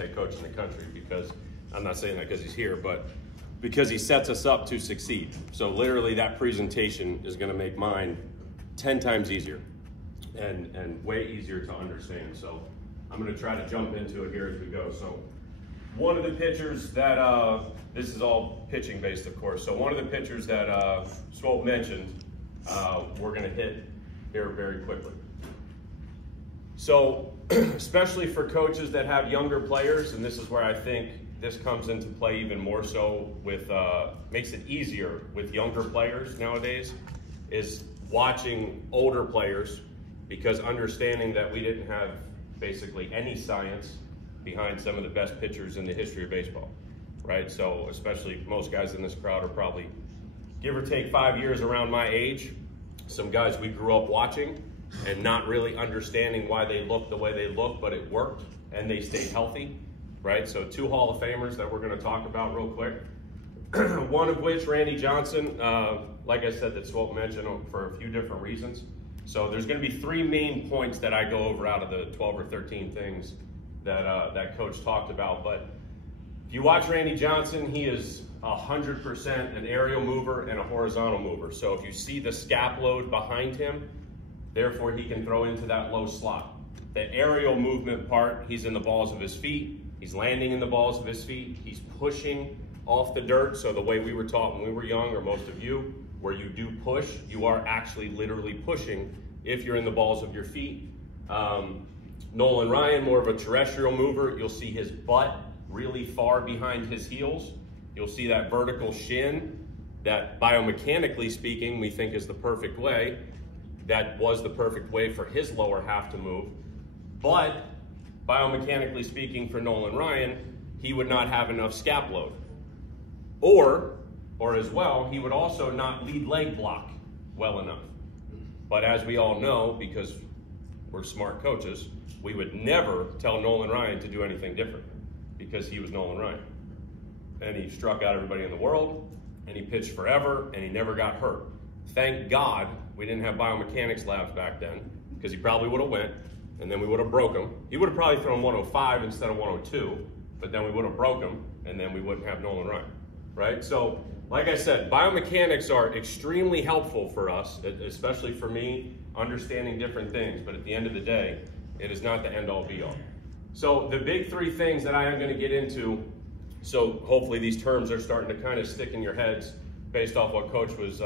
head coach in the country, because I'm not saying that because he's here, but because he sets us up to succeed. So literally that presentation is going to make mine 10 times easier and way easier to understand. So I'm going to try to jump into it here as we go. So one of the pitchers that, this is all pitching based, of course. So one of the pitchers that Swope mentioned, we're going to hit here very quickly. So especially for coaches that have younger players, and this is where I think this comes into play even more so with, makes it easier with younger players nowadays, is watching older players, because understanding that we didn't have basically any science behind some of the best pitchers in the history of baseball, right? So especially most guys in this crowd are probably, give or take 5 years around my age. Some guys we grew up watching and not really understanding why they look the way they look, but it worked and they stayed healthy, right? So 2 Hall of Famers that we're gonna talk about real quick. One of which, Randy Johnson, like I said, that Swope mentioned for a few different reasons. So there's gonna be 3 main points that I go over out of the 12 or 13 things that that coach talked about. But if you watch Randy Johnson, he is 100% an aerial mover and a horizontal mover. So if you see the scap load behind him, therefore he can throw into that low slot. The aerial movement part, he's in the balls of his feet, he's landing in the balls of his feet, he's pushing off the dirt. So the way we were taught when we were young, or most of you, where you do push, you are actually literally pushing if you're in the balls of your feet. Nolan Ryan, more of a terrestrial mover. You'll see his butt really far behind his heels. You'll see that vertical shin that, biomechanically speaking, we think is the perfect way. That was the perfect way for his lower half to move. But biomechanically speaking, for Nolan Ryan, he would not have enough scap load. Or as well, he would also not lead leg block well enough. But as we all know, because we're smart coaches, we would never tell Nolan Ryan to do anything different, because he was Nolan Ryan. And he struck out everybody in the world, and he pitched forever, and he never got hurt. Thank God we didn't have biomechanics labs back then, because he probably would have went, and then we would have broke him. He would have probably thrown 105 instead of 102, but then we would have broke him, and then we wouldn't have Nolan Ryan, right? So, like I said, biomechanics are extremely helpful for us, especially for me, understanding different things. But at the end of the day, it is not the end-all be-all. So the big 3 things that I am going to get into, so hopefully these terms are starting to kind of stick in your heads based off what Coach was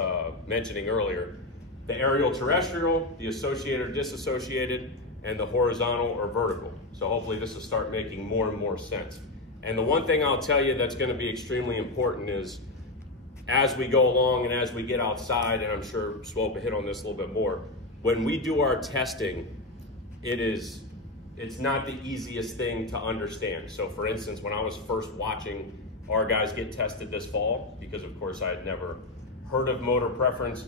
mentioning earlier. The aerial terrestrial, the associated or disassociated, and the horizontal or vertical. So hopefully this will start making more and more sense. And the one thing I'll tell you that's going to be extremely important is, as we go along and as we get outside, and I'm sure Swope will hit on this a little bit more, when we do our testing, it's not the easiest thing to understand. So for instance, when I was first watching our guys get tested this fall, because of course I had never heard of motor preference,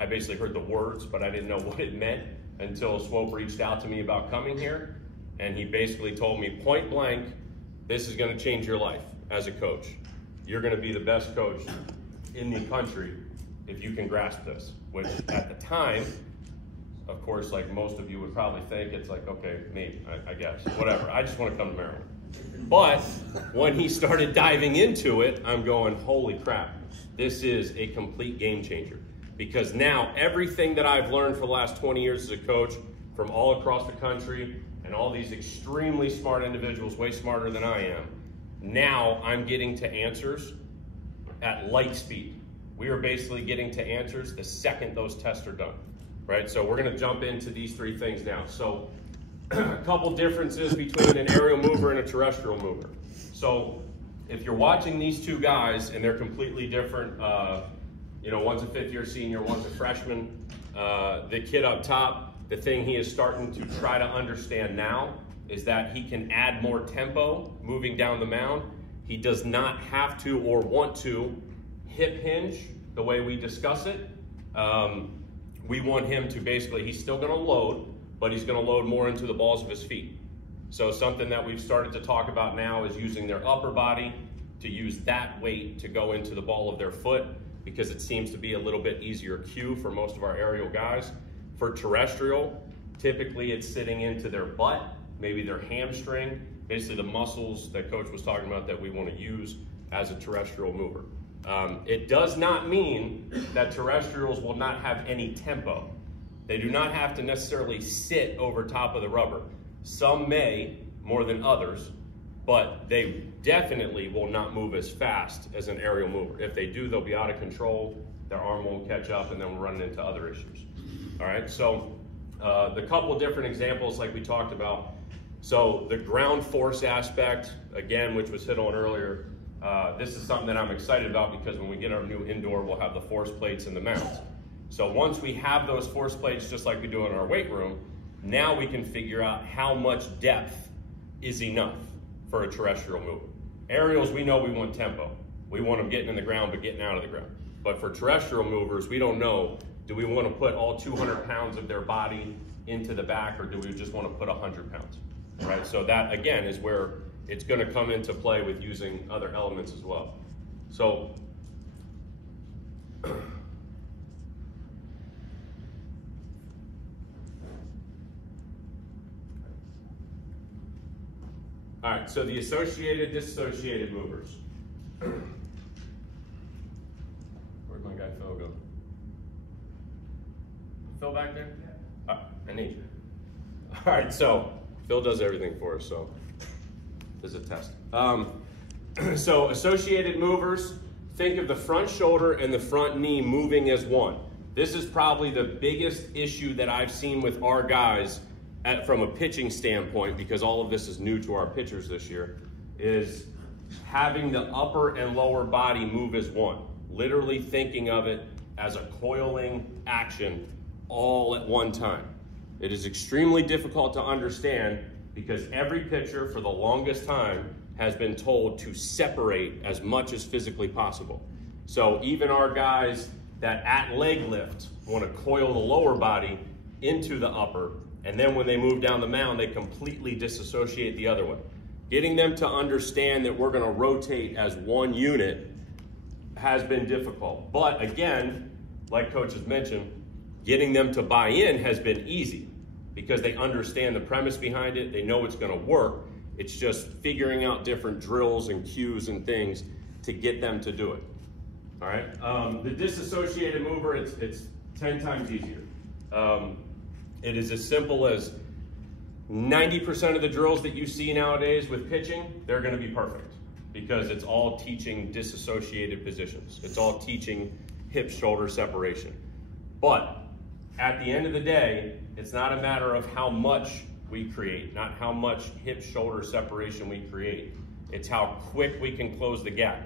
I basically heard the words, but I didn't know what it meant until Swope reached out to me about coming here. And he basically told me point blank, this is gonna change your life as a coach. You're gonna be the best coach in the country if you can grasp this, which at the time, of course, like most of you would probably think, it's like, okay, me, I guess, whatever. I just want to come to Maryland. But when he started diving into it, I'm going, holy crap, this is a complete game changer. Because now everything that I've learned for the last 20 years as a coach from all across the country and all these extremely smart individuals, way smarter than I am, now I'm getting to answers at light speed. We are basically getting to answers the second those tests are done. Right, so we're gonna jump into these 3 things now. So a couple differences between an aerial mover and a terrestrial mover. So if you're watching these 2 guys and they're completely different, you know, one's a 5th-year senior, one's a freshman. The kid up top, the thing he is starting to try to understand now is that he can add more tempo moving down the mound. He does not have to or want to hip hinge the way we discuss it. We want him to basically, he's still gonna load, but he's gonna load more into the balls of his feet. So something that we've started to talk about now is using their upper body to use that weight to go into the ball of their foot, because it seems to be a little bit easier cue for most of our aerial guys. For terrestrial, typically it's sitting into their butt, maybe their hamstring, basically the muscles that Coach was talking about that we want to use as a terrestrial mover. It does not mean that terrestrials will not have any tempo. They do not have to necessarily sit over top of the rubber. Some may, more than others, but they definitely will not move as fast as an aerial mover. If they do, they'll be out of control, their arm won't catch up, and then we'll run into other issues. All right, so the couple different examples like we talked about. So the ground force aspect, again, which was hit on earlier, this is something that I'm excited about because when we get our new indoor, we'll have the force plates and the mounds. So once we have those force plates, just like we do in our weight room, now we can figure out how much depth is enough for a terrestrial mover. Aerials, we know we want tempo. We want them getting in the ground, but getting out of the ground. But for terrestrial movers, we don't know, do we want to put all 200 pounds of their body into the back, or do we just want to put 100 pounds, right? So that, again, is where it's going to come into play with using other elements as well. So, all right, so the associated, dissociated movers. Where'd my guy Phil go? Phil back there? Yeah. I need you. All right, so Phil does everything for us, so this is a test. So associated movers, think of the front shoulder and the front knee moving as one. This is probably the biggest issue that I've seen with our guys from a pitching standpoint, because all of this is new to our pitchers this year, is having the upper and lower body move as one. Literally thinking of it as a coiling action all at one time. It is extremely difficult to understand because every pitcher for the longest time has been told to separate as much as physically possible. So even our guys that at leg lift want to coil the lower body into the upper, and then when they move down the mound, they completely disassociate the other way. Getting them to understand that we're going to rotate as one unit has been difficult. But again, like Coach has mentioned, getting them to buy in has been easy because they understand the premise behind it. They know it's going to work. It's just figuring out different drills and cues and things to get them to do it. All right. The disassociated mover, it's 10 times easier. It is as simple as 90% of the drills that you see nowadays with pitching, they're going to be perfect because it's all teaching disassociated positions. It's all teaching hip-shoulder separation. But at the end of the day, it's not a matter of how much we create, not how much hip-shoulder separation we create. It's how quick we can close the gap.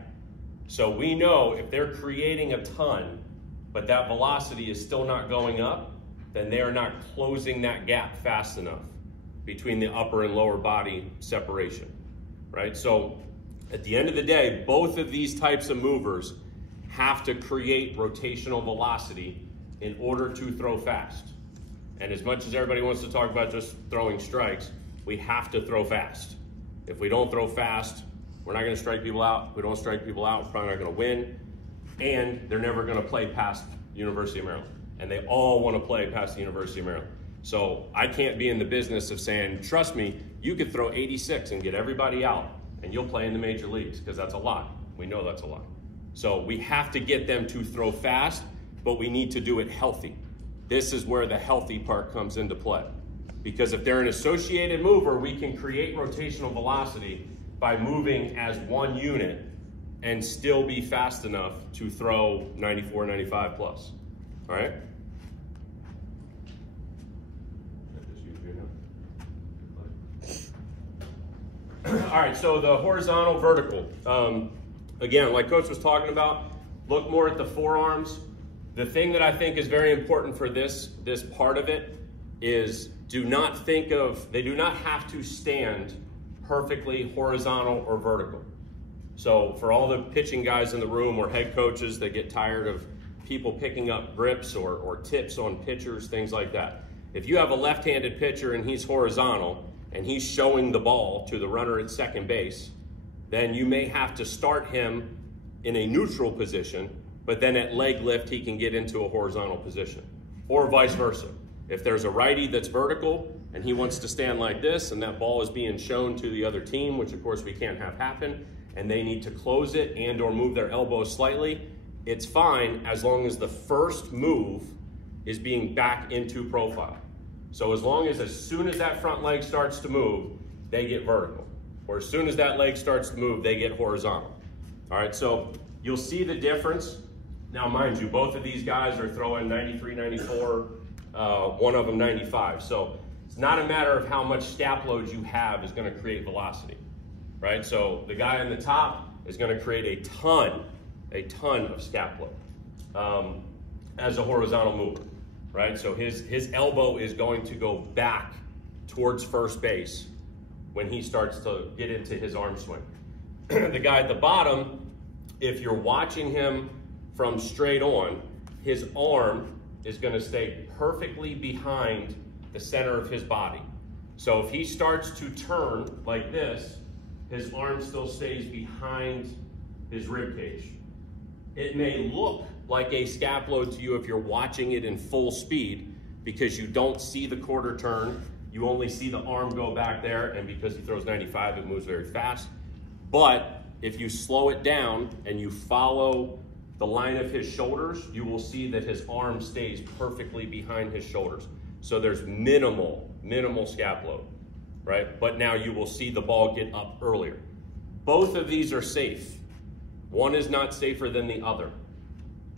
So we know if they're creating a ton, but that velocity is still not going up, then they are not closing that gap fast enough between the upper and lower body separation, right? So at the end of the day, both of these types of movers have to create rotational velocity in order to throw fast. And as much as everybody wants to talk about just throwing strikes, we have to throw fast. If we don't throw fast, we're not going to strike people out. If we don't strike people out, we're probably not going to win. And they're never going to play past University of Maryland. And they all want to play past the University of Maryland. So I can't be in the business of saying, trust me, you could throw 86 and get everybody out and you'll play in the major leagues, because that's a lot. We know that's a lot. So we have to get them to throw fast, but we need to do it healthy. This is where the healthy part comes into play. Because if they're an associated mover, we can create rotational velocity by moving as one unit and still be fast enough to throw 94, 95 plus. All right? All right, so the horizontal, vertical. Again, like Coach was talking about, look more at the forearms. The thing that I think is very important for this part of it is they do not have to stand perfectly horizontal or vertical. So for all the pitching guys in the room or head coaches that get tired of people picking up grips or tips on pitchers, things like that. If you have a left-handed pitcher and he's horizontal and he's showing the ball to the runner at second base, then you may have to start him in a neutral position, but then at leg lift, he can get into a horizontal position, or vice versa. If there's a righty that's vertical and he wants to stand like this, and that ball is being shown to the other team, which of course we can't have happen, and they need to close it and or move their elbows slightly, it's fine as long as the first move is being back into profile. So as soon as that front leg starts to move, they get vertical. Or as soon as that leg starts to move, they get horizontal. All right, so you'll see the difference. Now, mind you, both of these guys are throwing 93, 94, one of them 95. So it's not a matter of how much step load you have is going to create velocity, right? So the guy on the top is going to create a ton of step load as a horizontal mover, right? So his elbow is going to go back towards first base when he starts to get into his arm swing. The guy at the bottom, if you're watching him from straight on, his arm is going to stay perfectly behind the center of his body. So if he starts to turn like this, his arm still stays behind his rib cage. It may look like a scap load to you if you're watching it in full speed because you don't see the quarter turn, you only see the arm go back there, and because he throws 95, it moves very fast. But if you slow it down and you follow the line of his shoulders, you will see that his arm stays perfectly behind his shoulders. So there's minimal scap load, right? But now you will see the ball get up earlier. Both of these are safe. One is not safer than the other,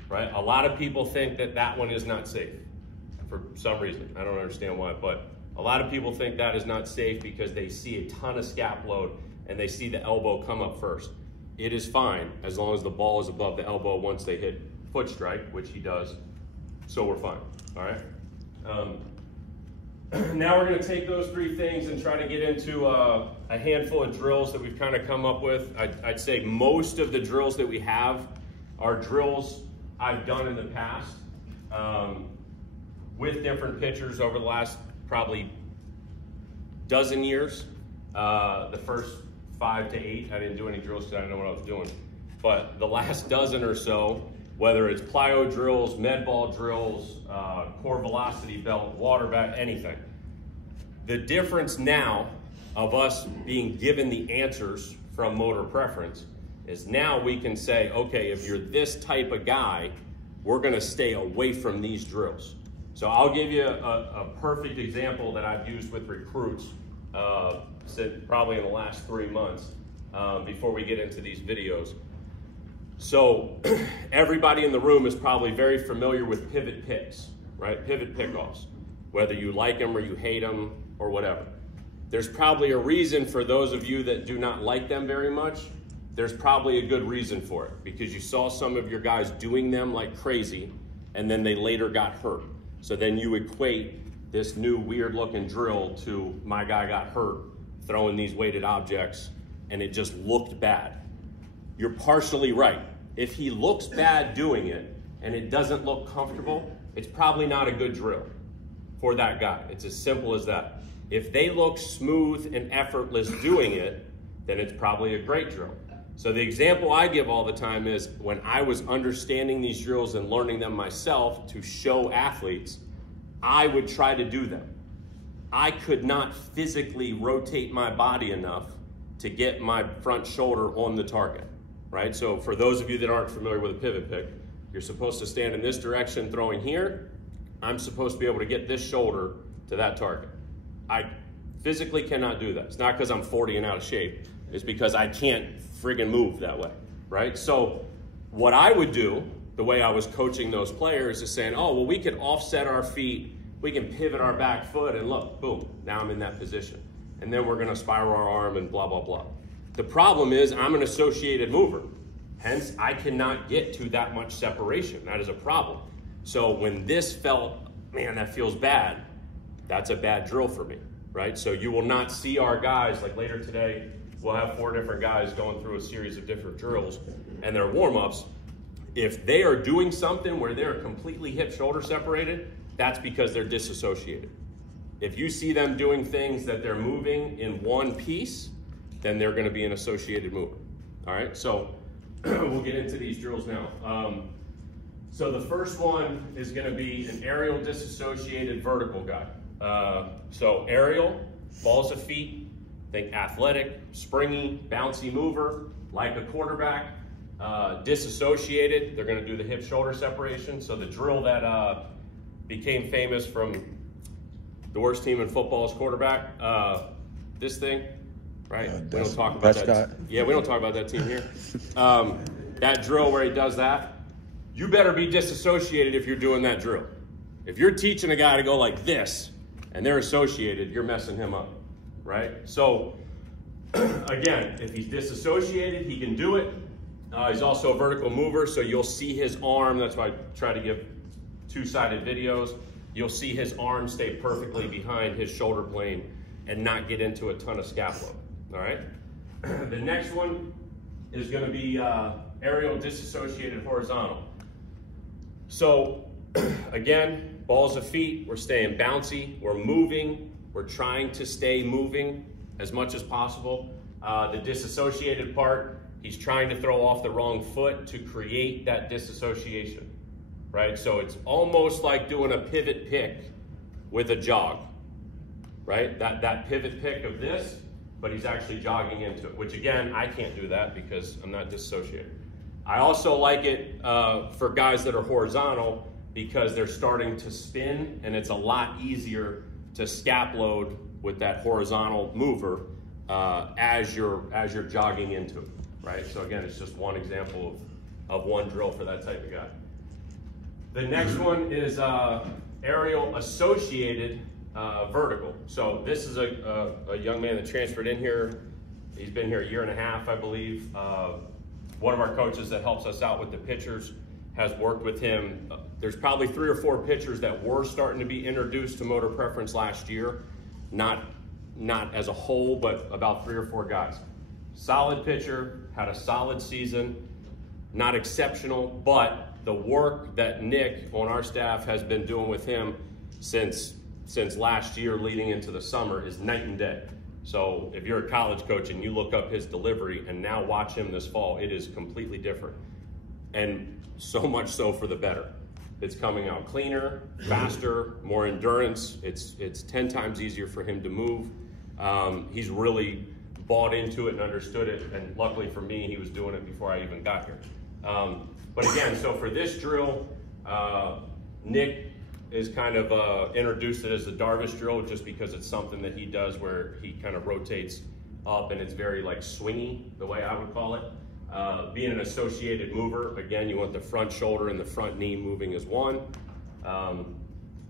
right? A lot of people think that that one is not safe for some reason. I don't understand why, but a lot of people think that is not safe because they see a ton of scap load and they see the elbow come up first. It is fine as long as the ball is above the elbow once they hit foot strike, which he does, so we're fine, all right? Now we're gonna take those three things and try to get into a handful of drills that we've kind of come up with. I'd say most of the drills that we have are drills I've done in the past with different pitchers over the last probably dozen years. The first 5 to 8, I didn't do any drills because I didn't know what I was doing. But the last dozen or so, whether it's plyo drills, med ball drills, core velocity belt, water bat, anything. The difference now of us being given the answers from motor preference is now we can say, okay, if you're this type of guy, we're gonna stay away from these drills. So I'll give you a perfect example that I've used with recruits probably in the last 3 months before we get into these videos. So everybody in the room is probably very familiar with pivot picks, right? Pivot pickoffs, whether you like them or you hate them or whatever. There's probably a reason for those of you that do not like them very much. There's probably a good reason for it because you saw some of your guys doing them like crazy and then they later got hurt. So then you equate this new weird looking drill to my guy got hurt throwing these weighted objects and it just looked bad. You're partially right. If he looks bad doing it and it doesn't look comfortable, it's probably not a good drill for that guy. It's as simple as that. If they look smooth and effortless doing it, then it's probably a great drill. So the example I give all the time is when I was understanding these drills and learning them myself to show athletes, I would try to do them. I could not physically rotate my body enough to get my front shoulder on the target, right? So for those of you that aren't familiar with a pivot pick, you're supposed to stand in this direction throwing here. I'm supposed to be able to get this shoulder to that target. I physically cannot do that. It's not because I'm 40 and out of shape. It's because I can't friggin' move that way, right? So what I would do, the way I was coaching those players is saying, oh, well, we can offset our feet, we can pivot our back foot, and look, boom, now I'm in that position. And then we're gonna spiral our arm and blah, blah, blah. The problem is I'm an associated mover. Hence, I cannot get to that much separation. That is a problem. So when this felt, man, that feels bad, that's a bad drill for me, right? So you will not see our guys, like later today, we'll have 4 different guys going through a series of different drills and their warm-ups. If they are doing something where they're completely hip-shoulder separated, that's because they're disassociated. If you see them doing things that they're moving in one piece, then they're gonna be an associated mover, all right? So we'll get into these drills now. So the first one is gonna be an aerial disassociated vertical guy. So aerial, balls of feet, think athletic, springy, bouncy mover, like a quarterback. Disassociated, they're gonna do the hip shoulder separation. So the drill that became famous from the worst team in football's quarterback, this thing, right? We don't talk about that. Yeah, we don't talk about that team here. That drill where he does that, you better be disassociated if you're doing that drill. If you're teaching a guy to go like this and they're associated, you're messing him up, right? So again, if he's disassociated, he can do it. He's also a vertical mover, so you'll see his arm. That's why I try to give two-sided videos. You'll see his arm stay perfectly behind his shoulder blade and not get into a ton of scapula, all right? The next one is gonna be aerial disassociated horizontal. So again, balls of feet, we're staying bouncy, we're moving, we're trying to stay moving as much as possible. The disassociated part, he's trying to throw off the wrong foot to create that disassociation, right? So it's almost like doing a pivot pick with a jog, right? That pivot pick of this, but he's actually jogging into it, which again, I can't do that because I'm not disassociated. I also like it for guys that are horizontal because they're starting to spin and it's a lot easier to scap load with that horizontal mover as you're jogging into it, right? So again, it's just one example of one drill for that type of guy. The next one is aerial associated vertical. So this is a young man that transferred in here. He's been here a year and a half, I believe. One of our coaches that helps us out with the pitchers has worked with him. There's probably 3 or 4 pitchers that were starting to be introduced to motor preference last year. Not as a whole, but about 3 or 4 guys. Solid pitcher, had a solid season, not exceptional, but the work that Nick on our staff has been doing with him since last year leading into the summer is night and day. So if you're a college coach and you look up his delivery and now watch him this fall, it is completely different. And so much so for the better. It's coming out cleaner, faster, more endurance. It's 10 times easier for him to move. He's really bought into it and understood it. And luckily for me, he was doing it before I even got here. But again, so for this drill, Nick is kind of introduced it as the Darvish drill just because it's something that he does where he kind of rotates up and it's very like swingy, the way I would call it. Being an associated mover, again, you want the front shoulder and the front knee moving as one.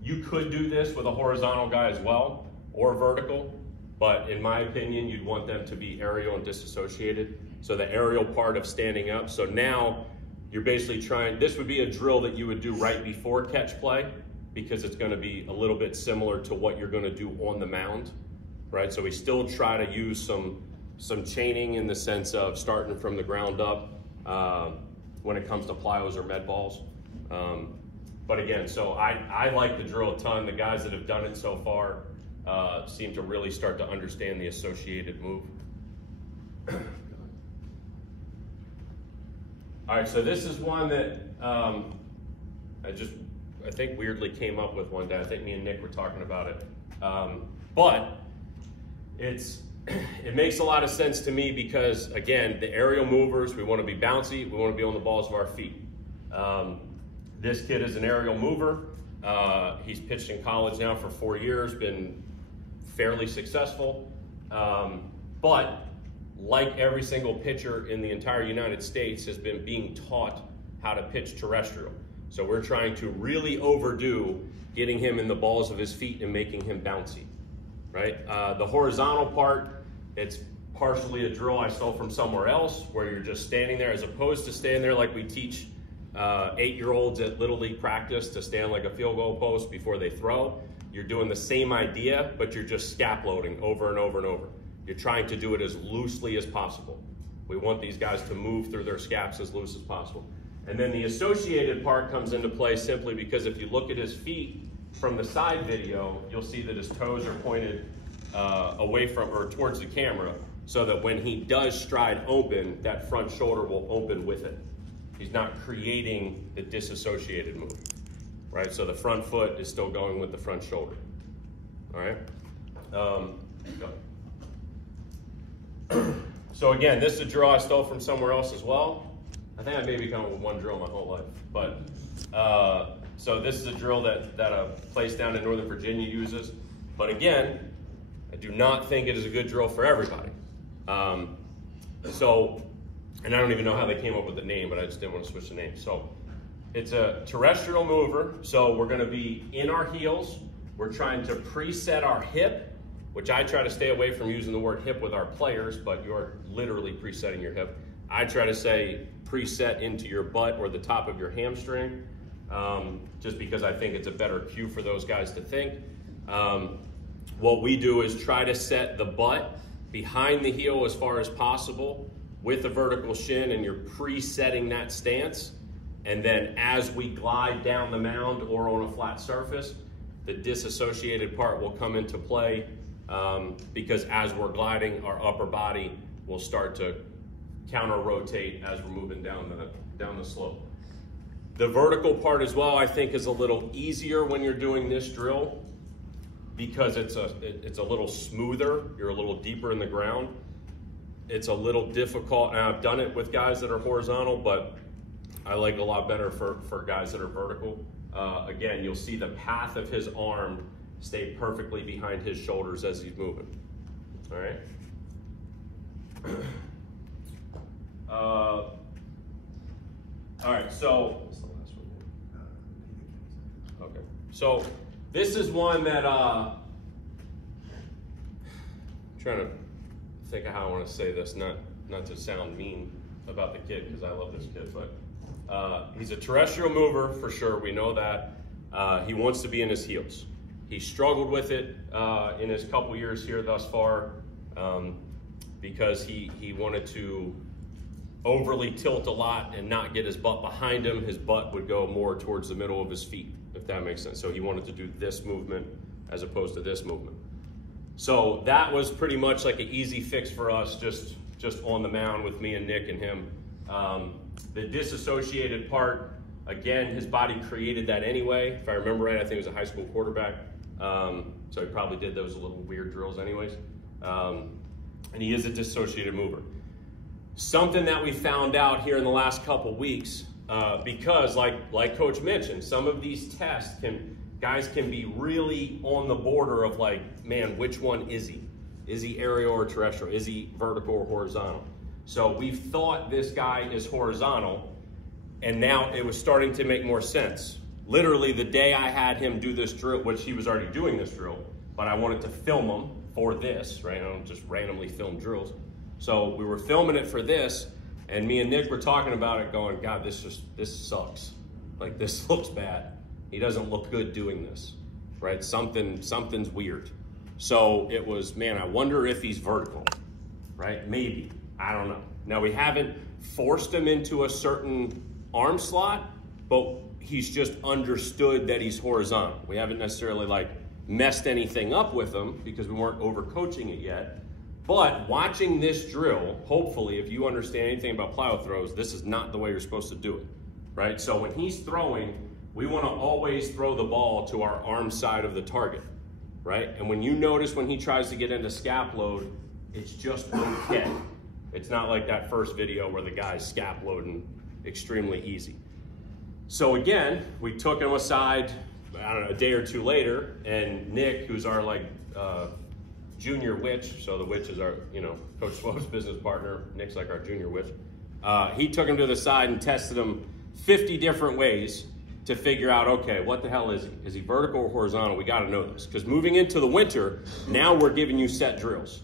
You could do this with a horizontal guy as well, or vertical, but in my opinion, you'd want them to be aerial and disassociated. So the aerial part of standing up. So now you're basically trying, this would be a drill that you would do right before catch play because it's gonna be a little bit similar to what you're gonna do on the mound, right? So we still try to use some chaining in the sense of starting from the ground up when it comes to plyos or med balls. But again, so I like the drill a ton. The guys that have done it so far seem to really start to understand the associated move. All right, so this is one that I think weirdly came up with one day. I think me and Nick were talking about it. But it makes a lot of sense to me because, again, the aerial movers, we want to be bouncy, we want to be on the balls of our feet. This kid is an aerial mover. He's pitched in college now for 4 years, been fairly successful. But like every single pitcher in the entire United States has been being taught how to pitch terrestrial. So we're trying to really overdo getting him in the balls of his feet and making him bouncy, right? The horizontal part, it's partially a drill I stole from somewhere else where you're just standing there as opposed to standing there like we teach 8-year-olds at Little League practice to stand like a field goal post before they throw. You're doing the same idea, but you're just scap loading over and over and over. You're trying to do it as loosely as possible. We want these guys to move through their scaps as loose as possible. And then the associated part comes into play simply because if you look at his feet from the side video, you'll see that his toes are pointed away from or towards the camera so that when he does stride open, that front shoulder will open with it. He's not creating the disassociated move, right? So the front foot is still going with the front shoulder. all right? So again, this is a drill I stole from somewhere else as well. I think I maybe come up with one drill my whole life, but so this is a drill that a place down in Northern Virginia uses. But again, I do not think it is a good drill for everybody. And I don't even know how they came up with the name, but I just didn't want to switch the name. So it's a terrestrial mover. So we're going to be in our heels. We're trying to preset our hip, which I try to stay away from using the word hip with our players, but you're literally presetting your hip. I try to say preset into your butt or the top of your hamstring, just because I think it's a better cue for those guys to think. What we do is try to set the butt behind the heel as far as possible with a vertical shin, and you're presetting that stance. And then as we glide down the mound or on a flat surface, the disassociated part will come into play, because as we're gliding, our upper body will start to counter-rotate as we're moving down the slope. The vertical part as well, I think, is a little easier when you're doing this drill because it's a little smoother. You're a little deeper in the ground. It's a little difficult, and I've done it with guys that are horizontal, but I like it a lot better for guys that are vertical. Again, you'll see the path of his arm stay perfectly behind his shoulders as he's moving. All right. All right, so what's the last one? Okay, so this is one that I'm trying to think of how I want to say this, not to sound mean about the kid, because I love this kid, but he's a terrestrial mover for sure. We know that. He wants to be in his heels. He struggled with it in his couple years here thus far, because he wanted to overly tilt a lot and not get his butt behind him. His butt would go more towards the middle of his feet, if that makes sense. So he wanted to do this movement as opposed to this movement. So that was pretty much like an easy fix for us, just on the mound with me and Nick and him. The disassociated part, again, his body created that anyway. If I remember right, I think he was a high school quarterback. So he probably did those little weird drills anyways. And he is a dissociated mover. Something that we found out here in the last couple weeks, because like Coach mentioned, some of these tests guys can be really on the border of like, man, which one is he? Is he aerial or terrestrial? Is he vertical or horizontal? So we thought this guy is horizontal, and now it was starting to make more sense. Literally the day I had him do this drill, which he was already doing this drill, but I wanted to film him for this, right? I don't just randomly film drills. So we were filming it for this, and me and Nick were talking about it going, God, this sucks. Like, this looks bad. He doesn't look good doing this, right? Something's weird. So it was, man, I wonder if he's vertical, right? Maybe, I don't know. Now, we haven't forced him into a certain arm slot, but he's just understood that he's horizontal. We haven't necessarily like messed anything up with him because we weren't overcoaching it yet. But watching this drill, hopefully, if you understand anything about plyo throws, this is not the way you're supposed to do it, right? So when he's throwing, we want to always throw the ball to our arm side of the target, right? And when you notice when he tries to get into scap load, it's just okay. It's not like that first video where the guy's scap loading extremely easy. So again, we took him aside, I don't know, a day or two later, and Nick, who's our like junior witch, so the witch is our, Coach Swope's business partner, Nick's like our junior witch. He took him to the side and tested him 50 different ways to figure out, okay, what the hell is he? Is he vertical or horizontal? We gotta know this, because moving into the winter, now we're giving you set drills.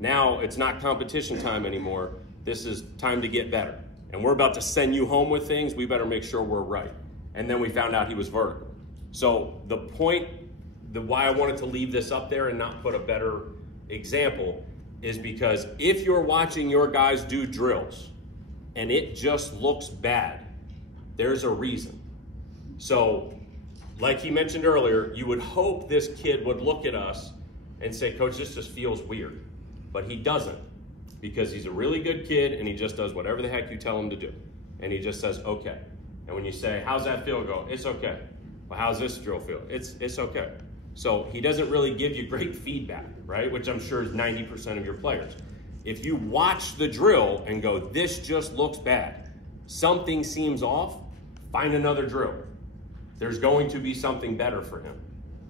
Now it's not competition time anymore. This is time to get better. And we're about to send you home with things, we better make sure we're right. And then we found out he was vertical. So the point, why I wanted to leave this up there and not put a better example is because if you're watching your guys do drills and it just looks bad, there's a reason. So like he mentioned earlier, you would hope this kid would look at us and say, Coach, this just feels weird. But he doesn't, because he's a really good kid and he just does whatever the heck you tell him to do. And he just says, okay. And when you say, how's that feel? Go, it's okay. Well, how's this drill feel? It's okay. So he doesn't really give you great feedback, right? Which I'm sure is 90% of your players. If you watch the drill and go, this just looks bad, something seems off, find another drill. There's going to be something better for him.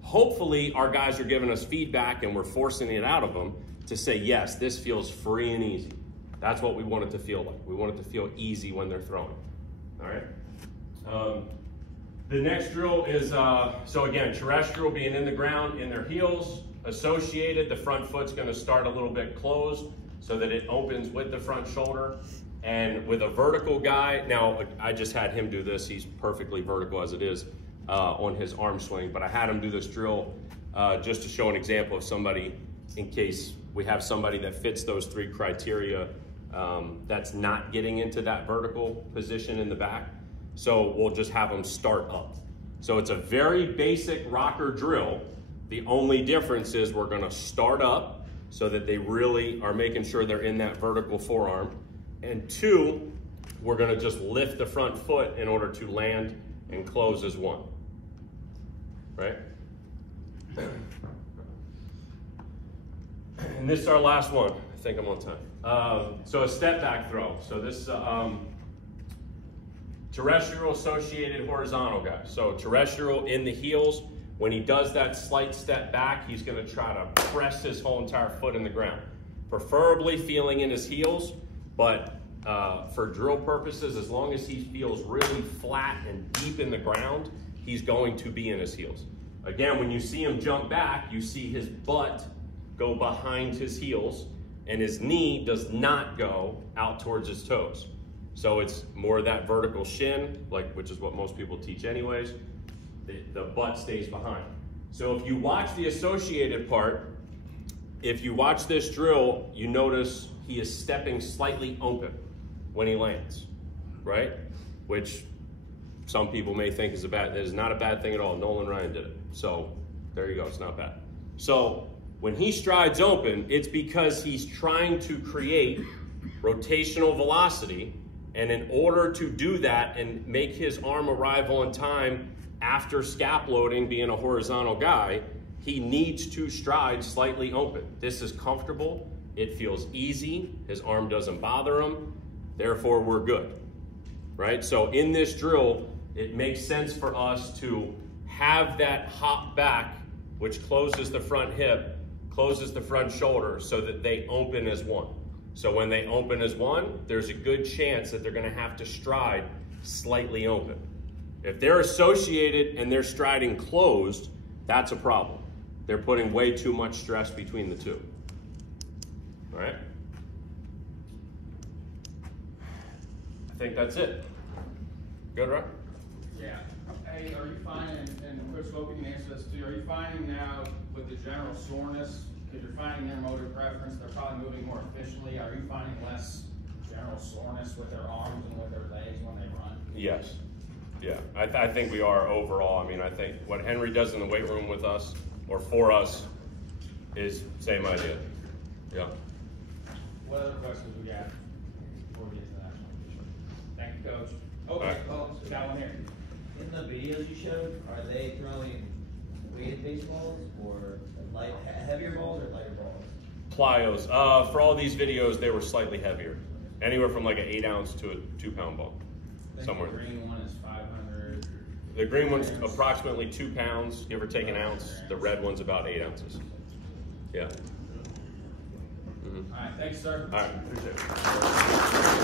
Hopefully our guys are giving us feedback and we're forcing it out of them to say, yes, this feels free and easy. That's what we want it to feel like. We want it to feel easy when they're throwing. All right. The next drill is, so again, terrestrial being in the ground, in their heels, associated, the front foot's gonna start a little bit closed so that it opens with the front shoulder. And with a vertical guy, now I just had him do this, he's perfectly vertical as it is on his arm swing, but I had him do this drill just to show an example of somebody, in case we have somebody that fits those 3 criteria that's not getting into that vertical position in the back. So we'll just have them start up. So it's a very basic rocker drill. The only difference is we're gonna start up so that they really are making sure they're in that vertical forearm. And 2, we're gonna just lift the front foot in order to land and close as 1, right? And this is our last one. I think I'm on time. So a step back throw. So this, terrestrial associated horizontal guy. So terrestrial in the heels, when he does that slight step back, he's gonna try to press his whole entire foot in the ground. Preferably feeling in his heels, but for drill purposes, as long as he feels really flat and deep in the ground, he's going to be in his heels. Again, when you see him jump back, you see his butt go behind his heels and his knee does not go out towards his toes. So it's more of that vertical shin, which is what most people teach anyways. The butt stays behind. So if you watch the associated part, if you watch this drill, you notice he is stepping slightly open when he lands, right? Which some people may think is that is not a bad thing at all. Nolan Ryan did it. So there you go, it's not bad. So when he strides open, it's because he's trying to create rotational velocity. And in order to do that and make his arm arrive on time after scap loading, being a horizontal guy, he needs to stride slightly open. This is comfortable, it feels easy, his arm doesn't bother him, therefore we're good, right? So in this drill, it makes sense for us to have that hop back, which closes the front hip, closes the front shoulder so that they open as 1. So when they open as 1, there's a good chance that they're gonna have to stride slightly open. If they're associated and they're striding closed, that's a problem. They're putting way too much stress between the 2. All right? I think that's it. Good, right? Yeah. Hey, are you finding, and Coach Logan can answer this too, are you finding now with the general soreness, because you're finding their motor preference, they're probably moving more efficiently, are you finding less general soreness with their arms and with their legs when they run? Yes. Yeah, I think we are overall. I mean, I think what Henry does in the weight room with us, or for us, is same idea. Yeah. What other questions we got before we get to that? Thank you, Coach. Okay, right. well, we got one here. In the videos you showed, are they throwing weighted baseballs or heavier balls or lighter balls? Plyos. For all these videos, they were slightly heavier. Anywhere from like an 8-ounce to a 2-pound ball. Somewhere. The green one is 500. The green one's approximately 2 pounds, give or take an ounce. The red one's about 8 ounces. Yeah. All right, thanks, sir. All right, appreciate it.